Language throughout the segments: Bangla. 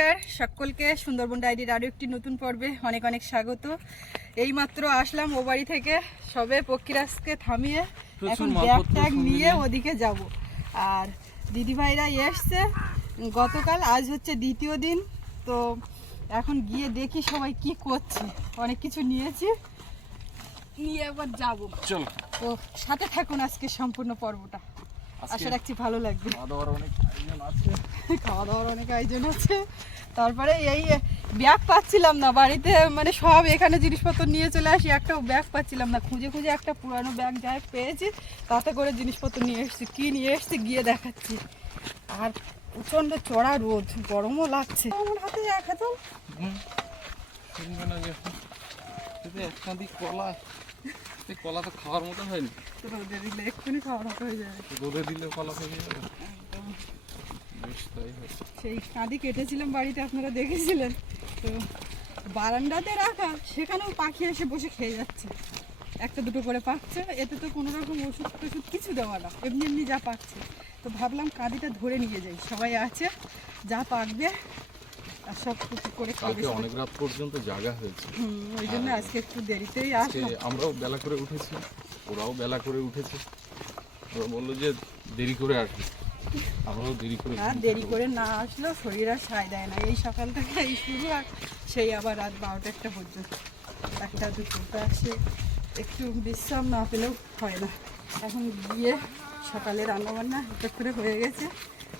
নমস্কার। সকলকে সুন্দরবন ডায়েরির আরও একটি নতুন পর্বে অনেক অনেক স্বাগত। এইমাত্র আসলাম ও বাড়ি থেকে সবে পক্ষীরাজকে থামিয়ে এখন ব্যাগ ট্যাগ নিয়ে। ওদিকে যাব। আর দিদিভাইরা এসছে। গতকাল আজ হচ্ছে দ্বিতীয় দিন তো এখন গিয়ে দেখি সবাই কি করছে। অনেক কিছু নিয়েছি নিয়ে এবার যাব। চল। তো সাথে থাকুন আজকে সম্পূর্ণ পর্বটা। আশা রাখছি ভালো লাগবে। খাওয়া দাওয়ার অনেক আয়োজন আছে। খাওয়া দাওয়ার অনেক আয়োজন আছে। তারপরে এই ব্যাগ পাচ্ছিলাম না বাড়িতে মানে সব এখানে জিনিসপত্র নিয়ে চলে আসি একটা ব্যাগ পাচ্ছিলাম না। খুঁজে খুঁজে একটা পুরানো ব্যাগ যাই পেয়েছি তাতে করে জিনিসপত্র নিয়ে এসেছি কি নিয়ে এসেছি গিয়ে দেখাচ্ছি। আর প্রচণ্ড চড়া রোদ গরমও লাগছে। আমার হাতে এক হাতে হুম, শুনবে না যখন এতে একটা দিক কলা। এই কলা তো খাওয়ার মতো হয়নি? রোদে দিলে এক্ষুনি খাওয়া দাওয়া হয়ে যাবে। রোদে দিলে কলা থেকে যাবে? হয় সেই কাঁদি কেটেছিলাম বাড়িতে আপনারা দেখেছিলেন। তো বারান্দাতে রাখা সেখানেও পাখি এসে বসে খেয়ে যাচ্ছে। একটা দুটো করে পাচ্ছে এতে তো কোনো রকম ওষুধ টষুধ কিছু দেওয়া না এমনি এমনি যা পাচ্ছে। তো ভাবলাম কাঁদিটা ধরে নিয়ে যাই সবাই আছে যা পাকবে সব কিছু করে কালকে অনেক রাত পর্যন্ত জাগা হয়েছে। ওই জন্য আজকে একটু দেরিতেই আসলাম। আমরাও বেলা করে উঠেছি ওরাও বেলা করে উঠেছে। ওরা বলল যে দেরি করে আসবে। আমরাও দেরি করে আর দেরি করে না আসলেও শরীর আর সায় দেয় না। এই সকাল থেকে এই শুরু আর সেই আবার রাত বারোটা একটা পর্যন্ত। একটা দুটো তা সে একটু বিশ্রাম না পেলেও হয় না। এখন গিয়ে সকালে রান্নাবান্না একটা করে হয়ে গেছে।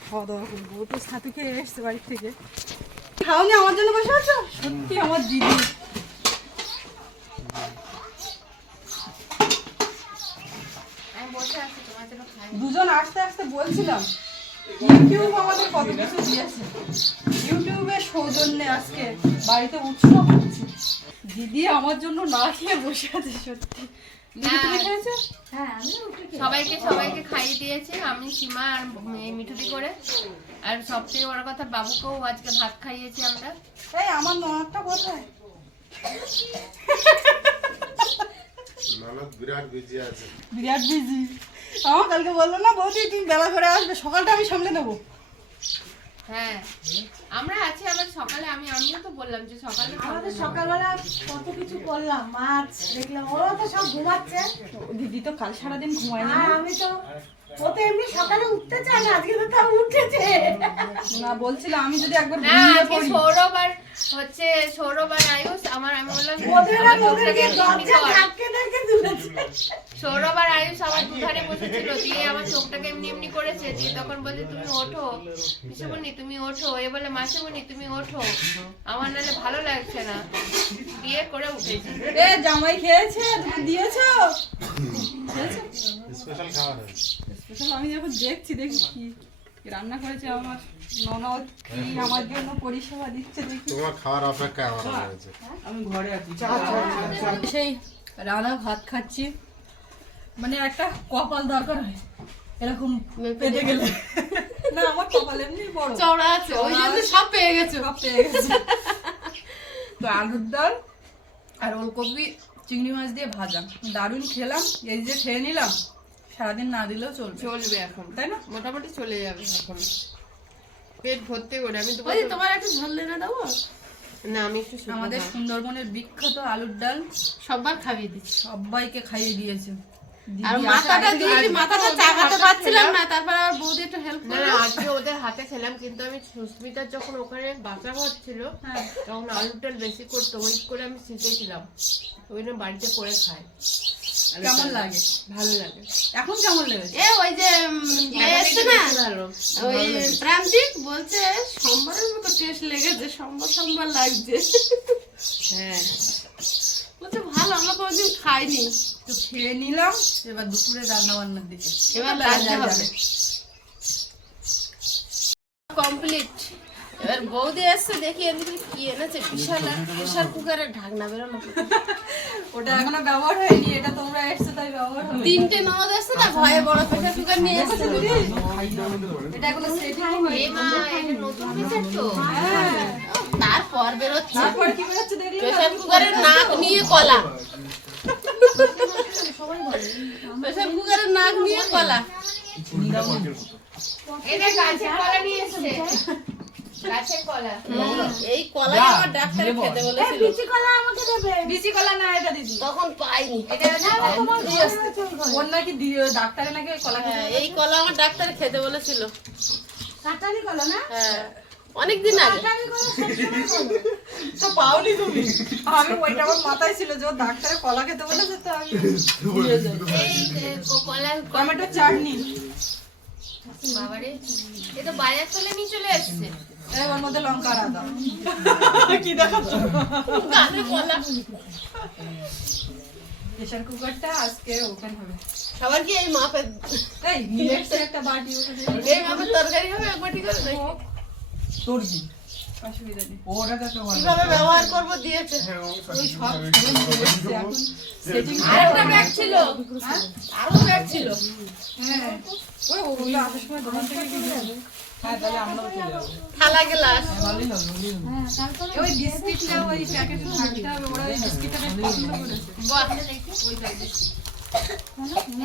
খাওয়া দাওয়া করব। ও তো ছাতু খেয়ে এসছে বাড়ির থেকে। খাওনি আমার জন্য বসে আছো? সত্যি আমার দিদি। দুজন আসতে আসতে বলছিলাম ইউটিউব আমাদের কত কিছু দিয়েছে। ইউটিউবের সৌজন্যে আজকে বাড়িতে উৎসব হচ্ছে। দিদি আমার জন্য না খেয়ে বসে আছে সত্যি। সবাইকে সবাইকে খাইয়ে দিয়েছে আমি সীমা আর মিঠুটি করে। আর বড় কথা বাবুকেও আজকে ভাত খাইয়েছি আমরা। এই আমার ননদটা কোথায়? ননদ বিরাট বিজি আছে। বিরাট বিজি। আমার কালকে বলল না বৌদি তুমি বেলা করে আসবে সকালটা আমি সামলে নেব। হ্যাঁ। আমরা আছি আবার সকালে আমি আমিও তো বললাম যে সকালে আমাদের সকালবেলা কত কিছু করলাম মাছ দেখলাম ওরা তো সব ঘুমাচ্ছে। দিদি তো কাল সারাদিন ঘুমায় না। আমি তো ও তো এমনি সকালে উঠতে চায় না আজকে তো তাও উঠেছে। না বলছিল আমি যদি একবার না ঘুমিয়ে আজকে পড়ি। সৌরভ আর হচ্ছে সৌরভ আর আয়ুষ আমার আমি বললাম সৌরভ আর আয়ুষ আমার দুধারে বসেছিল দিয়ে আমার চোখটাকে এমনি এমনি করেছে দিয়ে তখন বলছে তুমি ওঠো। পিসুমনি তুমি ওঠো। এ বলে মাসিমনি তুমি ওঠো। আমার নাহলে ভালো লাগছে না। দিয়ে করে উঠেছি। এ জামাই খেয়েছে? তুমি দিয়েছ? স্পেশাল খাবার স্পেশাল আমি যখন দেখছি দেখি কি রান্না করেছে আমার ননদ? কি আমার জন্য পরিষেবা দিচ্ছে দেখি। তোমার খাওয়ার অপেক্ষা আমার হয়েছে সেই রান্না ভাত খাচ্ছি। মানে একটা কপাল দরকার হয়। এরকম পেটে গেলে। না আমার কপাল এমনি বড়। চওড়া আছে ওই জন্য সব পেয়ে গেছো। সব পেয়ে গেছে। তো আলুর ডাল আর ওলকপি চিংড়ি মাছ দিয়ে ভাজা। দারুণ খেলাম এই যে খেয়ে নিলাম। সারাদিন না দিলেও চলবে। চলবে এখন। তাই না? মোটামুটি চলে যাবে এখন। পেট ভর্তি করে আমি তোমার একটা ঝোল এনে দেবো না আমি একটু আমাদের সুন্দরবনের বিখ্যাত আলুর ডাল। সববার খাইয়ে দিচ্ছি। সবাইকে খাইয়ে দিয়েছে। আর মাথাটা দিয়েছি মাথাটা চাগাতে পারছিলাম না তারপর আর বৌদি একটু হেল্প আজকে ওদের হাতে খেলাম কিন্তু আমি সুস্মিতার যখন ওখানে বাঁচা ঘর ছিল হ্যাঁ। তখন আলুর ডাল বেশি করতো ওই করে আমি শিখেছিলাম ওই জন্য বাড়িতে করে খাই কেমন লাগে? ভালো লাগে। এখন কেমন লেগেছে? এ ওই যে ইয়ে না? ওই প্রান্তিক বলছে সম্বরের মতো টেস্ট লেগেছে সম্বর সম্বর লাগছে। হ্যাঁ। বলছে ভালো আমরা কোনোদিন খাইনি। তো খেয়ে নিলাম এবার দুপুরে রান্না বান্নার দিকে। এবার বেলা হবে। কমপ্লিট। এবার বৌদি এসছে দেখি এদিকে কি এনেছে বিশাল বিশাল কুকারের ঢাকনা বেরোনো ওটা এখনও ব্যবহার হয়নি এটা তোমরা এসছো তাই ব্যবহার হবে তিনটে ননদ এসছে না ভয়ে বড় প্রেশার কুকার নিয়ে এসছে। এটা এখনও সেটিং এ হয়নি। মা এটা নতুন বিচার তো। তারপর বেরোচ্ছে। তারপর কি বেরোচ্ছে দেখলে? প্রেশার কুকারের নাক নিয়ে কলা। প্রেশার কুকারের নাক নিয়ে কলা। এটা গাছের কলা নিয়ে এসছে। গাছের কলা। এই কলাই আমার ডাক্তার খেতে বলেছিল। বিচি কলা না এটা দিদি। তখন পাইনি। এটা হচ্ছে ওর নাকি ডাক্তারে নাকি কলা হ্যাঁ, এই কলা আমার ডাক্তার খেতে বলেছিল। কাটালি কলা না? হ্যাঁ অনেকদিন আগে। তো পাওনি তুমি। আমি ওইটা আমার মাথায় ছিল যে ও ডাক্তারে কলা খেতে বলেছে তো আমি এই কলা টমেটো চাটনি। বাবারে এ তো বাজার চলে নিয়ে চলে আসছে ওর মধ্যে লঙ্কা আদা কি দেখাচ্ছ? কুকারটা আজকে ওপেন হবে। সবার কি এই মাপের এই নিয়ে একটা বাটি ওখানে এই মাপের তরকারি হবে? তোর অসুবিধা নেই। তো ভালো কীভাবে ব্যবহার করব দিয়েছে? ওই সব সেটিং ব্যাগ ছিল। আরও ব্যাগ ছিল। হ্যাঁ। ওই ওগুলো আসার সময় দোকান থেকে কিনে। হ্যাঁ তাহলে আমরাও চলে যাব। থালা গ্লাস। হবে ওই বিস্কিটটা ওই প্যাকেটে থাকতে হবে ওরা ওই বিস্কিটটা পছন্দ করেছে। বাহ।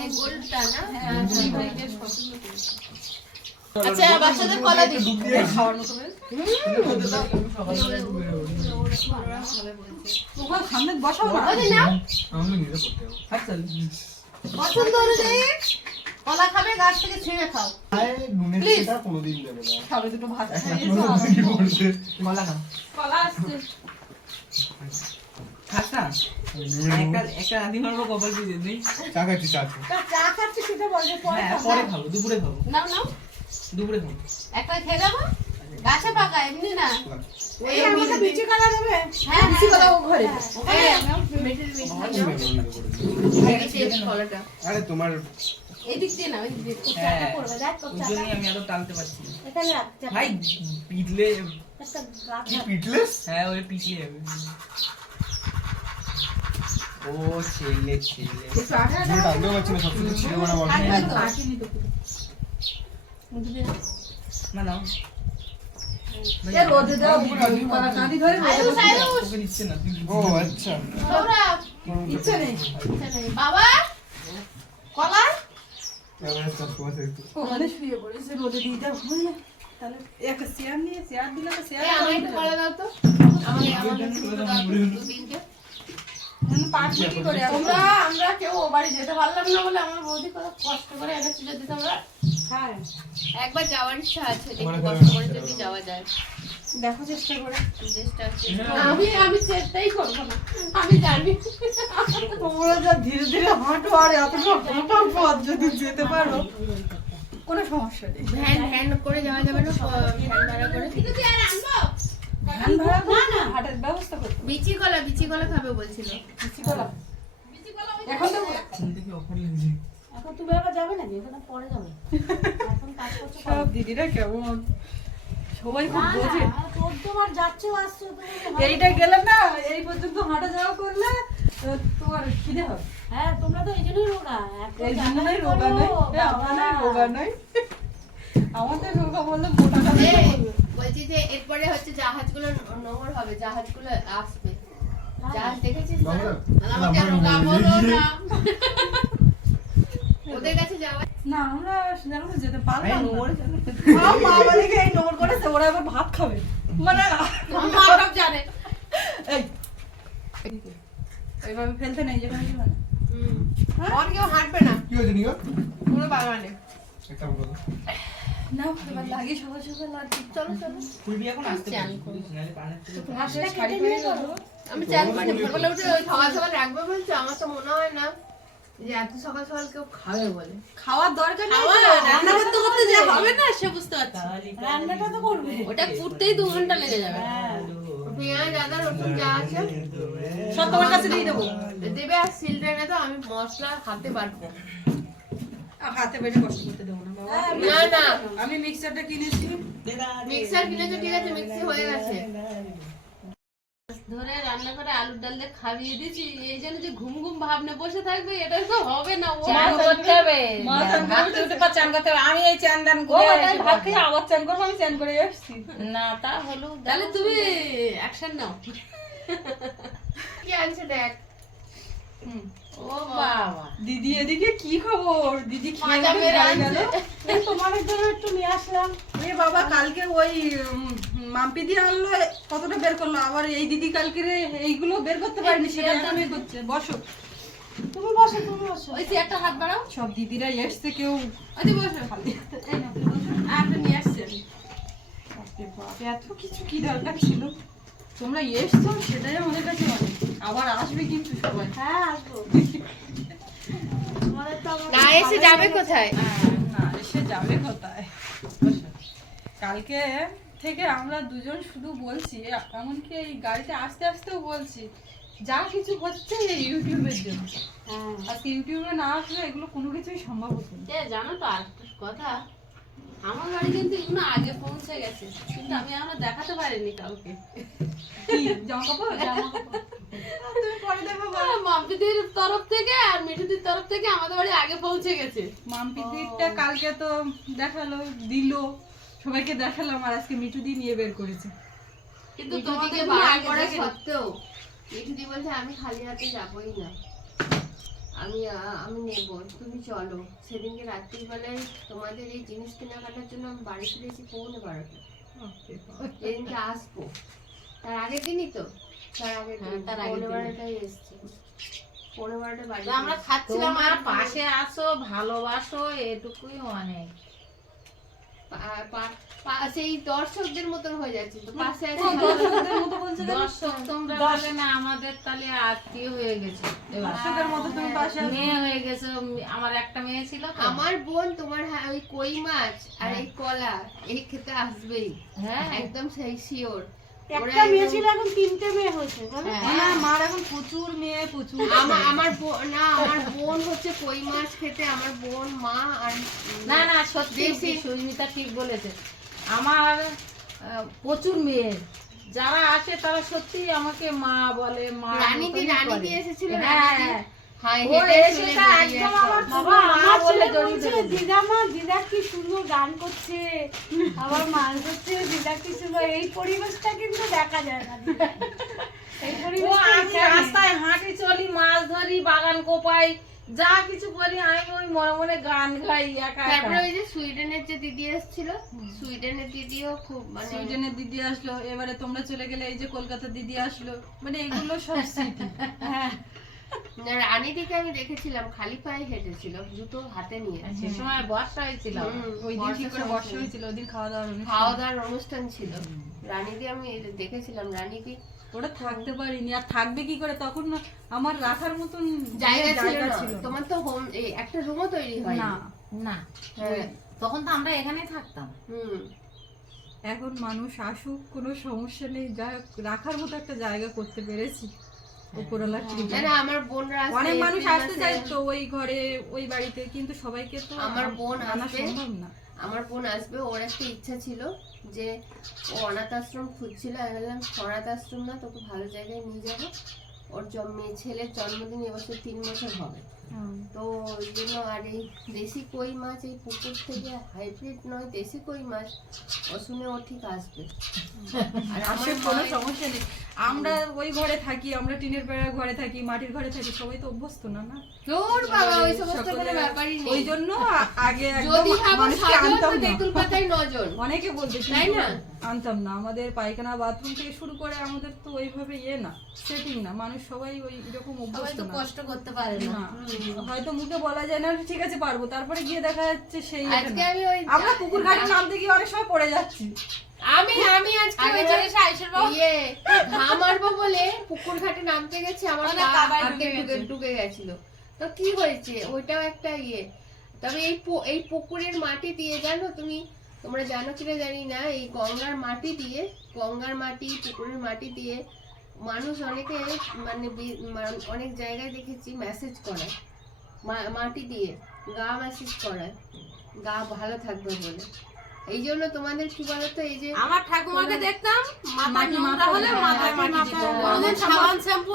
এই গোলটা না? হ্যাঁ দুই ভাই বেশ পছন্দ করেছে। আচ্ছা বাচ্চাদের কলা সামনে বসাও না। আচ্ছা পছন্দ অনুযায়ী। কলা খাবে গাছ থেকে ছিঁড়ে খাও। নুনের সেটা কোনোদিন দেবে না। খাবে দুটো ভাত। কলা আসছে। পরে হ্যাঁ পরে খাব দুপুরে খাব। নাও নাও। দুপুরে খাব। একটা খেয়ে যাব? গাছে পাকা এমনি না। হ্যাঁ কলাটা। আরে তোমার দিয়ে না আমি টানতে পারছি। ভাই পিটলে কি হ্যাঁ ওই পিটিয়ে যাবে। ও ছেলে ছেলে। পারছি না সবকিছু ছিঁড়ে মারা না না বাবা! কলা ওখানে শুয়ে নিয়ে চেয়ার দিলে তো আমার চেয়ার দাও তো আমাকে আমাকে তোমরা, আমরা কেউ বাড়ি যেতে পারলাম না বলে আমার বৌদি কত কষ্ট করে এনেছি যদি তোমরা। হ্যাঁ একবার যাওয়ার ইচ্ছা আছে দেখি কষ্ট করে যদি যাওয়া যায়। দেখো চেষ্টা করে। চেষ্টা আমি আমি চেষ্টাই করব না। আমি জানি। তোমরা যা ধীরে ধীরে হাঁটো আর এতটা হাঁটা পথ যদি যেতে পারো কোনো সমস্যা নেই। ভ্যান ভ্যান করে যাওয়া যাবে না ভ্যান ভাড়া করে? কিন্তু তুই আর আনব? ভ্যান ভাড়া করে না হাটের ব্যবস্থা করতে বিচি কলা বিচি কলা খাবে বলছিল। কিছু করা এখন তো ফোন থেকে অফার লাগছে এখন তুমি আবার যাবে না এখন পরে যাবে। এখন কাজ করছ সব দিদিরা কেমন? সবাই খুব বোঝে। তোমার যাচ্ছে আসছো এইটা গেলে না এই পর্যন্ত হাঁটা যাওয়া করলে তো তোমার খিদে হবে। হ্যাঁ তোমরা তো এই জন্যই রোগা। এই জন্যই রোগা নয়। এ, রোগা নয়। আমাদের রোগা বললে মোটা বলছি যে এরপরে হচ্ছে জাহাজগুলো নোংর হবে জাহাজগুলো আসবে। জাহাজ দেখেছিস না? আমাকে রোগা বলো। না। না আমরা জানো যেতে পারলাম না। নোংর জানো আমার মা বলে এই নোংর করেছে ওরা এবার ভাত খাবে। মানে সব জানে। এই এইভাবে ফেলতে নেই যেখানে যেখানে হুম। কেউ হাঁটবে না। কি হয়েছে নিগো পুরো বাগানে। একটা বলো। না সকাল সকাল আর চলো চলো। ফুলবি এখন আসতে পারিস নাহলে পানের আসলে শাড়ি পরে আমি চান মানে ভোরবেলা উঠে সকাল সকাল রাখবে বলছো আমার তো মনে হয় না। যে এত সকাল সকাল কেউ খাবে বলে। খাওয়ার দরকার নেই রান্না করতে করতে যে হবে না সে বুঝতে পারছি। রান্নাটা তো করবে। ওটা কুটতেই দু ঘণ্টা লেগে যাবে। পেঁয়াজ আদা রসুন যা আছে সব তোমার কাছে দিয়ে দেবো। দেবে আর তো আমি মশলা হাতে বাটবো আর হাতে বেটে কষ্ট করতে দেবো না বাবা। না না। আমি মিক্সারটা কিনেছি। মিক্সার কিনেছো ঠিক আছে মিক্সি হয়ে গেছে। ধরে রান্না করে আলুর ডাল দিয়ে খাইয়ে দিছি এই জন্য যে ঘুম ঘুম ভাবনে বসে থাকবে এটা তো হবে না ও চান করতে হবে। আমি এই চান দান করে ভাত খেয়ে আবার চান করব আমি চান করে এসেছি। না তা হলো তাহলে তুমি অ্যাকশন নাও। কি আনছে দেখ? বাবা দিদি এদিকে কি খবর? দিদি তোমাদের জন্য একটু নিয়ে আসলাম। এ বাবা কালকে ওই মাম্পি দিয়ে আনলো কতটা বের করল? আবার এই দিদি কালকে রে এইগুলো বের করতে পারেনি সেটা আমি করছে। বসো। তুমি বসো তুমি বসো। ওই যে একটা হাত বাড়াও। সব দিদিরা এসছে কেউ ওই যে বসো। খালি হাতে। এই নাও, তুমি বসো। আর একটা নিয়ে আসছি এত কিছু কি দরকার ছিল? তোমরা এসছো সেটাই আমাদের কাছে অনেক আবার আসবে কিন্তু সবাই। হ্যাঁ আসব। না এসে যাবে কোথায়? না এসে যাবে কোথায়? কালকে থেকে আমরা দুজন শুধু বলছি এমনকি এই গাড়িতে আসতে আসতেও বলছি যা কিছু হচ্ছে এই ইউটিউবের জন্য। হ্যাঁ। আজকে ইউটিউবে না আসলে এগুলো কোনো কিছুই সম্ভব হতো না। জানো তো আরেকটা কথা আমার বাড়ি কিন্তু এগুলো আগে পৌঁছে গেছে কিন্তু আমি এখনও দেখাতে পারিনি কাউকে। দেখো মাম্পিদির তরফ থেকে আর মিঠুদির তরফ থেকে আমাদের বাড়ি আগে পৌঁছে গেছে। কালকে তো দেখাল দিলো সবাইকে দেখালাম আর আজকে মিঠু দি নিয়ে বের করেছে। কিন্তু করা সত্ত্বেও মিঠুদি বলছে আমি খালি হাতে যাবই না। আমি আমি নেব তুমি চলো। সেদিনকে রাত্রিবেলায় তোমাদের এই জিনিস কেনাকাটার জন্য আমি বাড়ি ফিরেছি পৌনে বারোটা সেদিনকে আসব। তার আগের দিনই তো। তার আগের হ্যাঁ, দিন তার আগের পৌনে দিনই। বারোটায় এসছে। পৌনে বারোটা বাড়ি আমরা খাচ্ছিলাম আর পাশে আসো ভালোবাসো এটুকুই অনেক। সেই দর্শকদের মতন হয়ে যাচ্ছে। তো পাশে দর্শকদের মতো বলছে দর্শক তোমরা বলে না আমাদের তাহলে আত্মীয় হয়ে গেছে। দর্শকের মতো তুমি পাশে মেয়ে হয়ে গেছে আমার একটা মেয়ে ছিল আমার বোন তোমার হ্যাঁ ওই কই মাছ আর এই কলা এই খেতে আসবেই। হ্যাঁ। একদম সেই শিওর। একটা মেয়ে ছিল এখন তিনটে মেয়ে হয়েছে না মার এখন প্রচুর মেয়ে প্রচুর আমার আমার না আমার বোন হচ্ছে কই মাছ খেতে আমার বোন মা আর না না সত্যি সুস্মিতা ঠিক বলেছে। আমার আহ, প্রচুর মেয়ে। যারা আসে তারা সত্যি আমাকে মা বলে মা রানীদি রানীদি। এসেছিল হ্যাঁ, দিদা কি সুন্দর গান করছে। আবার মাছ হচ্ছে দিদা কি সুন্দর এই পরিবেশটা কিন্তু দেখা যায় না দিদা। এই ও পরিবেশটা আমি রাস্তায় হাঁটি চলি মাছ ধরি বাগান কোপাই যা কিছু করি আমি ওই মনে মনে গান গাই একা একা। তারপরে ওই যে সুইডেনের যে দিদি এসেছিল সুইডেনের দিদিও খুব মানে সুইডেনের দিদি আসলো এবারে তোমরা চলে গেলে এই যে কলকাতা দিদি আসলো মানে এগুলো সব স্মৃতি। হ্যাঁ রানীদিকে আমি দেখেছিলাম খালি পায়ে হেঁটেছিল জুতো হাতে নিয়ে। সে সময় বর্ষা হয়েছিল। ওই দিন করে বর্ষা হয়েছিল ওই দিন খাওয়া দাওয়ার খাওয়া দাওয়ার অনুষ্ঠান ছিল। রানীদি আমি দেখেছিলাম রানীদি। ওটা থাকতে পারিনি আর থাকবে কি করে? তখন আমার রাখার মতন জায়গা ছিল না। তোমার তো হোম একটা রুমও তৈরি হয় না না। হ্যাঁ। তখন তো আমরা এখানেই থাকতাম। হুম। এখন মানুষ আসুক কোনো সমস্যা নেই। হোক, রাখার মতো একটা জায়গা করতে পেরেছি। উপরওয়ালা না না আমার বোনরা আসবে অনেক মানুষ আসতে। চায় তো ওই ঘরে ওই বাড়িতে কিন্তু সবাইকে তো আমার বোন আসবে। না আমার বোন আসবে ওর একটা ইচ্ছা ছিল যে ও অনাথ আশ্রম খুঁজছিল আমি বললাম অনাথ আশ্রম না তোকে ভালো জায়গায় নিয়ে যাব ওর জন্মে ছেলের জন্মদিন এবছর তিন বছর হবে। তো ওই জন্য আর এই দেশি কই মাছ এই পুকুর থেকে হাইব্রিড নয় দেশি কই মাছ শুনে ও ঠিক আসবে। আর আমার কোনো সমস্যা নেই। আমরা ওই ঘরে থাকি আমরা টিনের বেড়ার ঘরে থাকি মাটির ঘরে থাকি সবাই তো অভ্যস্ত না না? ধুর বাবা ওই সমস্ত কোনো ব্যাপারই ওই জন্য আগে যদি আনতাম তেঁতুল পাতায় অনেকে বলতে তাই না? আনতাম না। আমাদের পায়খানা বাথরুম থেকে শুরু করে আমাদের তো ওইভাবে ইয়ে না সেটিং না। মানুষ সবাই ওই এরকম সবাই অভ্যস্ত তো না। কষ্ট করতে পারে না, হয়তো মুখে বলা যায় না ঠিক আছে পারব। তারপরে গিয়ে দেখা যাচ্ছে সেই আজকে আমি ওই আমরা পুকুর ঘাটে নামতে গিয়ে অনেক সময় পড়ে যাচ্ছি। আমি আমি আজকে ওই আয়ুষের বাবা? ইয়ে। ঘা মারবো বলে পুকুর ঘাটে নামতে গেছি আমার মানে পা ঢুকে ঢুকে গেছিল। তো কি হয়েছে? ওইটাও একটা ইয়ে। তবে এই এই পুকুরের মাটি দিয়ে জানো তুমি? তোমরা জানো কিনা জানি না এই গঙ্গার মাটি দিয়ে গঙ্গার মাটি পুকুরের মাটি দিয়ে মানুষ অনেকে মানে অনেক জায়গায় দেখেছি মেসেজ করে মাটি দিয়ে, গা মেসেজ করায় গা ভালো থাকবে বলে। এই জন্য তোমাদের কি বলতো এই যে আমার ঠাকুমাকে দেখতাম মাটি মাখা হলে মাথায় মাটি দিত। কোনোদিন সাবান শ্যাম্পু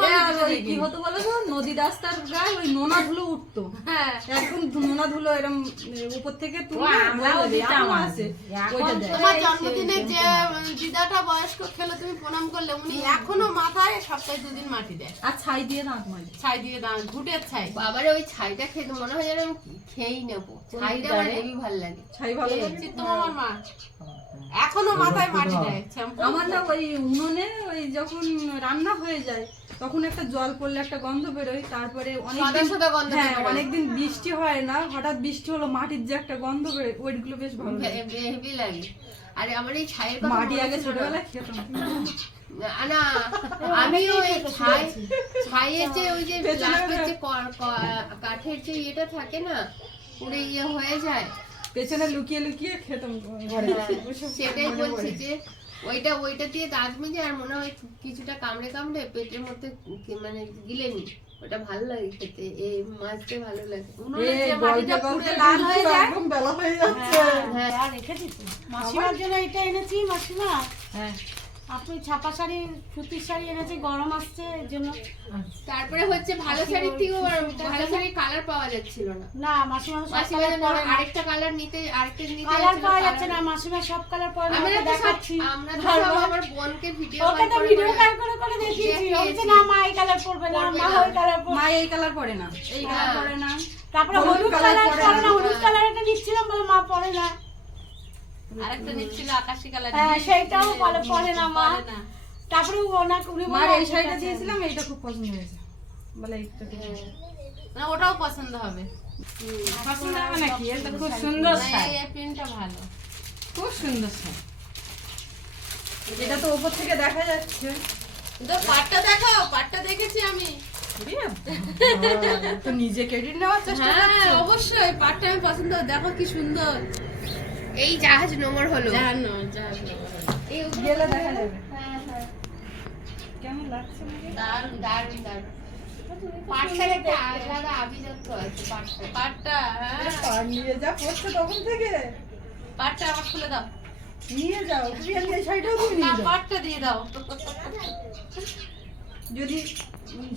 কি হতো বলো তো? নদী রাস্তার গায়ে ওই নোনা ধুলো উঠতো। হ্যাঁ। একদম নোনা ধুলো এরম উপর থেকে তুলে ও, আমরাও দিতাম আছে। তোমার জন্মদিনে যে দিদাটা বয়স্ক খেলে তুমি প্রণাম করলে উনি এখনও মাথায় সপ্তাহে দুদিন মাটি দেয়। আর ছাই দিয়ে দাঁত মাঝে ছাই দিয়ে দাঁড়ান ঘুটের ছাই। বাবারে ওই ছাইটা খেতে মনে হয় যেন খেয়েই নেব। ছাইটা আমার হেবি ভালো লাগে। ছাই ভালো লাগে? চিত্ত মামার মা এখনও মাথায় মাটি দেয় আমার না ওই উনুনে ওই যখন রান্না হয়ে যায় তখন একটা জল পড়লে একটা গন্ধ বেরোয় তারপরে অনেক সাদা সাদা গন্ধ হ্যাঁ অনেকদিন বৃষ্টি হয় না হঠাৎ বৃষ্টি হলো মাটির যে একটা গন্ধ বেরোয় ওইগুলো বেশ ভালো লাগে। হেভি লাগে। আরে আমার এই ছাইয়ের কথা মাটি আগে। ছোটবেলায় খেতাম না, ওই ছাই ছাইয়ের যে ওই যে কাঠের যে ইয়েটা থাকে না পুরো ইয়ে হয়ে যায়। পেছনে লুকিয়ে লুকিয়ে খেতাম ঘরে সেটাই বলছি যে ওইটা ওইটা দিয়ে দাঁত মেজে আর মনে হয় কিছুটা কামড়ে কামড়ে পেটের মধ্যে মানে গিলে নি ওটা ভালো লাগে খেতে এই মাছটা ভালো লাগে। উনুনের যে মাটিটা পুড়ে লাল হয়ে যায়। একদম বেলা হয়ে যাচ্ছে। হ্যাঁ রেখে দিচ্ছি মাসিমার জন্য এটা এনেছি মাসিমা। হ্যাঁ। আপনি ছাপা শাড়ি সুতির শাড়ি এনেছি গরম আসছে এর জন্য। তারপরে হচ্ছে ভালো শাড়ির থেকেও ভালো শাড়ির কালার পাওয়া যাচ্ছিল না। না মাসিমা মাসিমা আরেকটা কালার নিতে আরেকটা নিতে কালার পাওয়া যাচ্ছে না মাসিমা সব কালার পরে আমরা দেখাচ্ছি। আমরা তো আমার বোনকে ভিডিও ভিডিও কল করে করে দেখিয়েছি। বলছে না মা এই কালার পরবে না মা ওই কালার পরবে মা এই কালার পরে না এই কালার হ্যাঁ। পরে না। তারপরে হলুদ কালার পরে। না। হলুদ কালার একটা নিচ্ছিলাম বলে মা পরে না। আরেকটা নিচ্ছিল আকাশি কালার হ্যাঁ সেইটাও পরে পরে না মা। তারপরে ওনাকে উনি মার এই শাড়িটা দিয়েছিলাম এইটা খুব পছন্দ হয়েছে। বলে এইটা না ওটাও পছন্দ হবে। পছন্দ হবে নাকি? এটা খুব সুন্দর শাড়ি। এই এই প্রিন্টটা ভালো। খুব সুন্দর শাড়ি। এটা তো উপর থেকে দেখা যাচ্ছে। তো পাটটা দেখাও পাটটা দেখেছি আমি। তো নিজে ক্রেডিট নেওয়ার চেষ্টা হ্যাঁ অবশ্যই পাটটা আমি পছন্দ দেখো কি সুন্দর। এই জাহাজ নোংর হলো। জানো এই গেলে দেখা যাবে। হ্যাঁ হ্যাঁ। কেমন লাগছে দারুণ দারুণ দারুণ। পাটটার একটা আলাদা আভিজাত্য আছে পাটটা পাটটা হ্যাঁ। পার নিয়ে যা পড়ছে তখন থেকে। পাটটা আমার খুলে দাও। নিয়ে যাও তুমি আর এই শাড়িটাও তুমি নিয়ে যাও। পাটটা দিয়ে দাও। যদি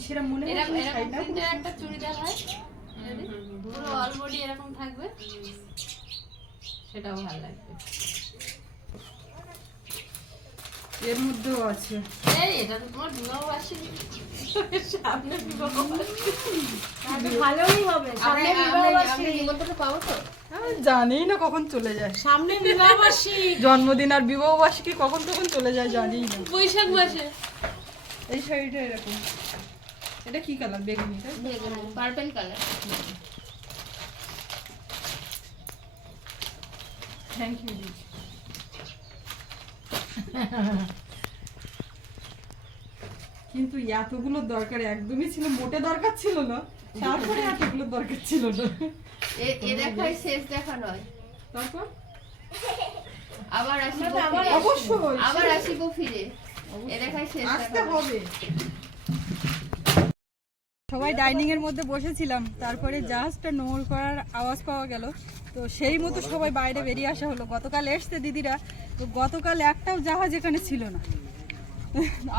সেটা মনে হয় এরকম এরকম একটা চুড়িদার হয়। পুরো অল বডি এরকম থাকবে। সেটাও ভালো লাগবে। এর মধ্যেও আছে। এই এটা তো তোমার বিবাহবার্ষিকী সামনে বিবাহবার্ষিকী তাহলে ভালোই হবে। সামনে আমরা বিবাহবার্ষিকী নিমন্ত্রণ পাবো তো? আমি জানি না কখন চলে যায়। সামনে বিবাহবার্ষিকী জন্মদিন আর বিবাহ বার্ষিকী কখন কখন চলে যায় জানি না। বৈশাখ মাসে। এই শাড়িটা এরকম। এটা কি কালার বেগুনি তাই পার্পল কালার থ্যাংক ইউ দিদি কিন্তু এতগুলো দরকার একদমই ছিল মোটে দরকার ছিল না তারপরে এতগুলো দরকার ছিল না। এ দেখাই শেষ দেখা নয়। তারপর? আবার আসিব। অবশ্যই। আবার আসিব ফিরে এ দেখাই শেষ আসতে দেখা হবে। সবাই ডাইনিং এর মধ্যে বসেছিলাম তারপরে জাহাজটা নোংর করার আওয়াজ পাওয়া গেল। তো সেই মতো সবাই বাইরে বেরিয়ে আসা হলো। গতকাল এসছে দিদিরা তো গতকাল একটাও জাহাজ এখানে ছিল না।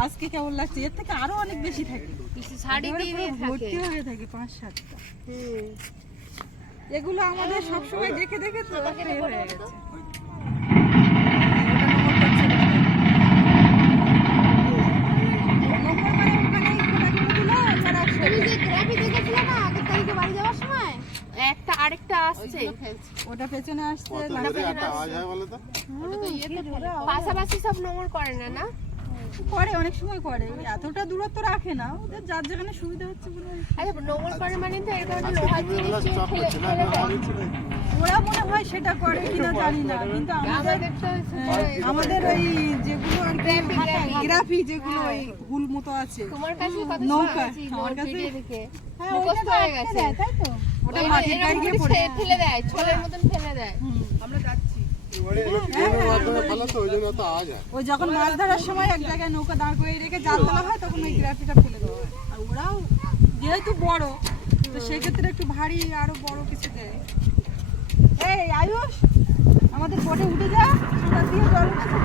আজকে কেমন লাগছে? এর থেকে আরও অনেক বেশি থাকে। ভর্তি হয়ে থাকে পাঁচ সাতটা। এগুলো আমাদের সবসময় দেখে দেখে তো হয়ে গেছে। আরেকটা আসছে ওটা পেছনে আসছে পাশাপাশি সব নোংর করে না না? করে অনেক সময় করে। এতটা দূরত্ব রাখে না ওদের যার যেখানে সুবিধা হচ্ছে বলে। আচ্ছা নোংর করে মানে তো এর কারণে লোহা জিনিস। ওরা মনে হয় সেটা করে কিনা জানি না কিন্তু আমাদের আমাদের তো হ্যাঁ, আমাদের ওই যেগুলো আর কি গ্রাফি যেগুলো ওই হুল মতো আছে। তোমার কাছে কত নৌকা, আমার কাছে- হ্যাঁ, মুখস্থ হয়ে গেছে। তাই তো? ওটা মাটির গায়ে গিয়ে পড়ে। ফেলে দেয় ছোলের মতন ফেলে দেয়। আমরা যাচ্ছি। হ্যাঁ, ওই যখন মাছ ধরার সময় এক জায়গায় নৌকা দাঁড় করে রেখে জাল তোলা হয় তখন ওই গ্রাফিটা ফেলে দেওয়া হয়। আর ওরাও যেহেতু বড় তো সেক্ষেত্রে একটু ভারী আরও বড় কিছু দেয়। এই আয়ুষ আমাদের বোটে উঠে যা দিয়ে জল উঠেছে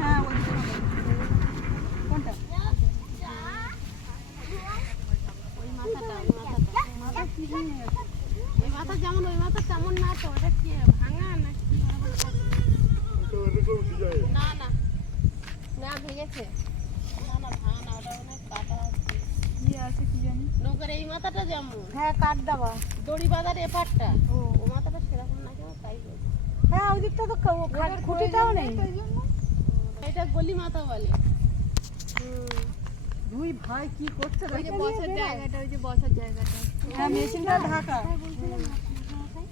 হ্যাঁ ওই যে ওটা। কোনটা মাথা কি জানি আছে। ওই মাথা যেমন ওই মাথা তেমন না তো ওটা কি ভাঙা না না না না ভেঙেছে না না ভাঙা না ওটা অনেক কাটা আছে কি আছে কি জানি নৌকার এই মাথাটা যেমন হ্যাঁ কাঠ দেওয়া দড়ি বাঁধার এপারটা ও ও মাথা হ্যাঁ ওই দিকটা তো খাব খুঁটিটাও নেই এটা গলি মাথা বলে দুই ভাই কি করছে ওই যে দেখো। বসার জায়গাটা ওই যে বসার জায়গাটা হ্যাঁ মেশিনটা ঢাকা।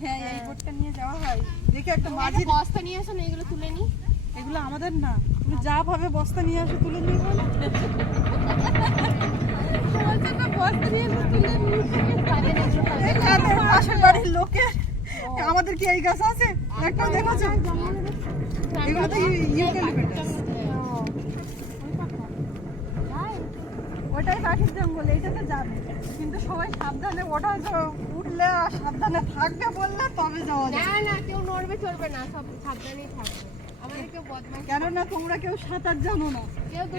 হ্যাঁ এই বোর্ডটা নিয়ে যাওয়া হয়। দেখি একটা মাঝি বস্তা নিয়ে আসো না এগুলো তুলে নি। এগুলো আমাদের না। তুমি যা ভাবে বস্তা নিয়ে আসো তুলে নিয়ে বলো বস্তা নিয়ে এসে তুলে নিয়ে পাশের বাড়ির লোকের আমাদের কি এই গাছ আছে? একটা দেখেছ এগুলো তো ইউক্যালিপটাস ওটাই কাঠের জঙ্গল এইটাতে যাবে। কিন্তু সবাই সাবধানে ওটা উঠলে আর সাবধানে থাকবে বললে তবে যাওয়া যাবে। না না কেউ নড়বে চড়বে না সব সাবধানেই থাকবে। কেননা তোমরা কেউ সাঁতার জানো না।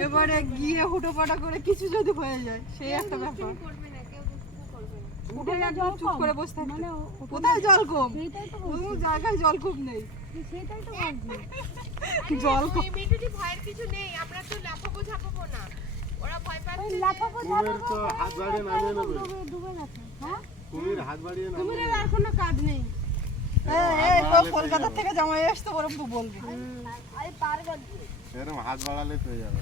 এবারে গিয়ে হুটোপাটা করে কিছু যদি হয়ে যায় সেই একটা ব্যাপার। দুষ্টুমি করবে না কেউ দুষ্টুমি করবে না। উঠে একদম চুপ করে বসে থাকতে। কোথায় জল কম? কোনো জায়গায় জল কম নেই। সেটাই তো বলছি। জল কম। ভয়ের কিছু নেই আমরা তো লাফাবো ঝাপাবো না। ওরা ভয় পাচ্ছে লাফাবো কুমির তো হাত বাড়িয়ে নামিয়ে নেবে। ডুবে ডুবে গেছে হ্যাঁ? কুমির হাত বাড়িয়ে নামিয়ে নেবে। আর কোনো কাজ নেই। এই, এই, কলকাতা থেকে জামাই আসতো ওরম তো বলব। এরকম হাত বাড়ালে তো হয়ে যাবে।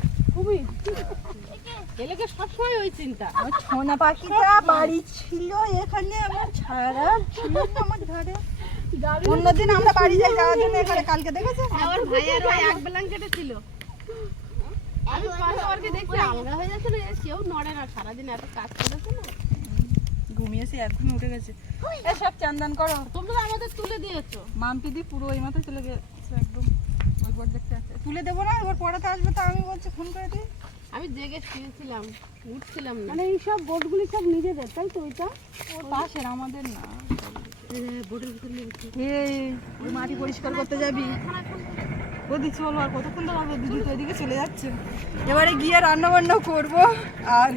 এলাকে সবসময় ওই চিন্তা। সোনা পাখিটা বাড়ি ছিল এখানে আমার ছাড়া ছিল আমার ঘরে অন্যদিন আমরা বাড়ি যাই যাওয়ার জন্য এখানে? কালকে দেখেছ? আমার ভাইয়ার ওই এক ব্ল্যাঙ্কেটে ছিল। আমি পাশে দেখছি আলগা হয়ে যাচ্ছে না কেউ নড়ে না সারাদিন এত কাজ করেছে না। ঘুমিয়েছি এখনই উঠে গেছে। এসব চান্দান করো। তোমরা আমাদের তুলে দিয়েছ। মাম্পি পুরো ওই মাথায় চলে গেছে একদম। ওই দেখতে আছে তুলে দেবো না এবার পড়াতে আসবে তো আমি বলছি ফোন করে দিই। আমি জেগে শুয়েছিলাম উঠছিলাম না। মানে এই সব সব নিজেদের তাই তো ওইটা? ওর পাশের আমাদের না। এই মাটি পরিষ্কার করতে যাবি। ওদি চলো আর কতক্ষণ তো এদিকে চলে যাচ্ছে। এবারে গিয়ে রান্না বান্না করব। আর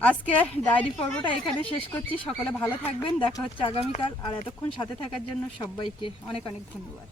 আজকে ডায়েরি পর্বটা এখানে শেষ করছি। সকালে ভালো থাকবেন। দেখা হচ্ছে আগামীকাল। আর এতক্ষণ সাথে থাকার জন্য সবাইকে অনেক অনেক ধন্যবাদ।